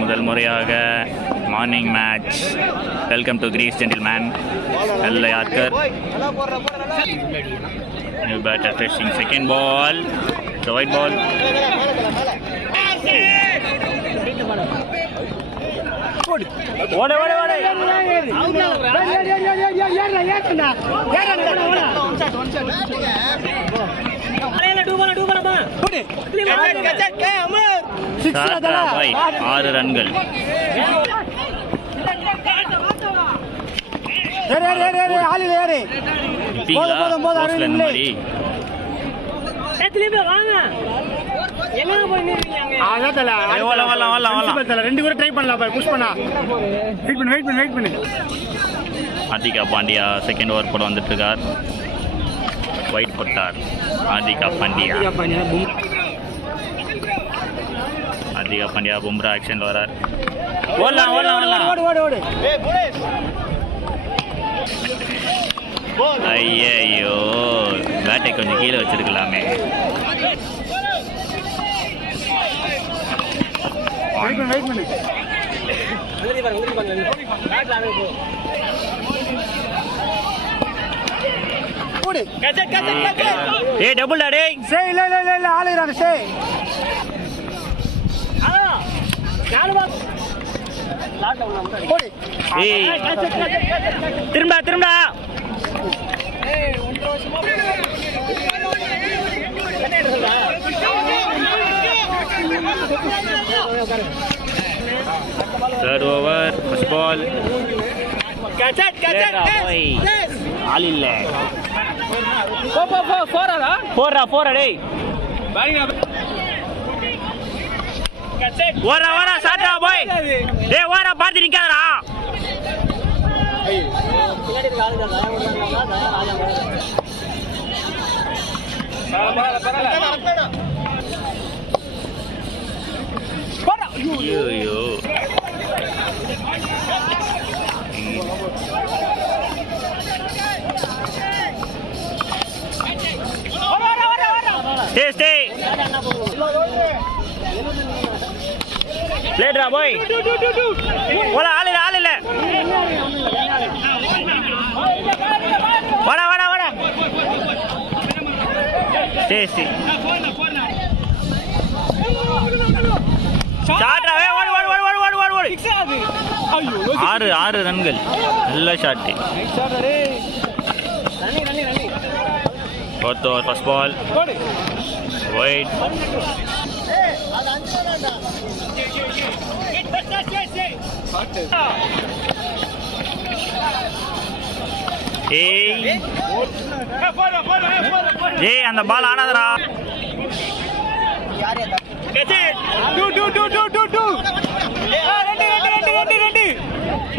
முதல் முறையாக morning match. Welcome to crease gentlemen. எல் yorker new batter facing second ball. The white ball. ஆறு ரன்கள். ஹார்திகா பாண்டியா செகண்ட் ஓவர் போட வந்துட்டு இருக்கார். ஒயிட் போட்டார் ஹார்திகா பாண்டியா. ஹார்திகா பாண்டியா பும்ரா ஆக்ஷன்ல வரார். ஐயோ பேட்டை கொஞ்சம் கீழே வச்சிருக்கலாமே. டபுள் திரும்ப திரும்ப third over first ball. All இல்ல. போறா டேய். ஓரா சாட்ரா போய். டேய் ஓரா பாத்து நிக்காதடா. ஐயோ stay லேட்ரா போய். போடா ஆள் இல்ல. வாடா stay ஷாட்ரா. ஓடு ஆறு ரன்கள். நல்ல shot. fourth over first ball. Wide. ஏய் அந்த பால் ஆனாதடா.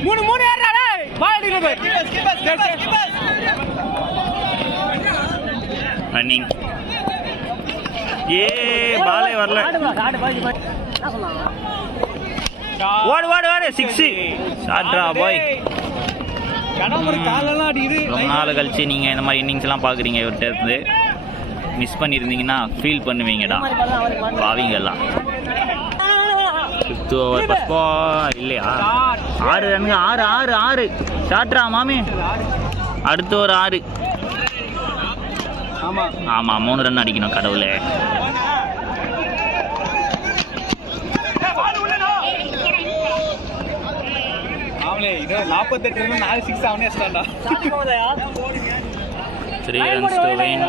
மூணு ஏறடா பால் அடிக்குது. ரன்னிங். பாலே வரல. ஓடு 6 ஷாட்ரா பாய். ரொம்ப நாள் கழிச்சு நீங்க இந்த மாதிரி இன்னிங்ஸ் எல்லாம் பாக்குறீங்க. இவர்கிட்ட இருந்து மிஸ் பண்ணிருந்தீங்கன்னா ஃபீல் பண்ணுவீங்கடா பாவீங்கெல்லாம். 5th over first ball இல்லையா? 6 ரன்கள். 6 ஷாட்ரா மாமி. அடுத்த ஒரு 6. ஆமா 3 ரன் அடிக்கணும் கடவுளே. Three runs to win.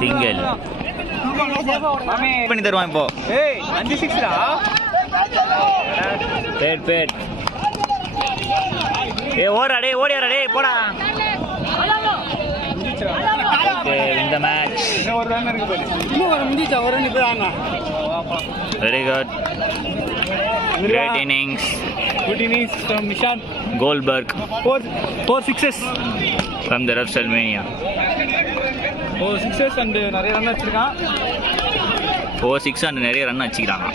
Single பண்ணி தருவான் இப்போ. பேட் ஓடியாரா டேய் போடா. இந்த match very good. Great innings. Good innings from Nishan Goldberg. Four sixes from the WrestleMania. 4 sixes and நிறைய ரன் அடிச்சிருக்கான். 4 6 and நிறைய ரன் அடிச்சிருக்காங்க.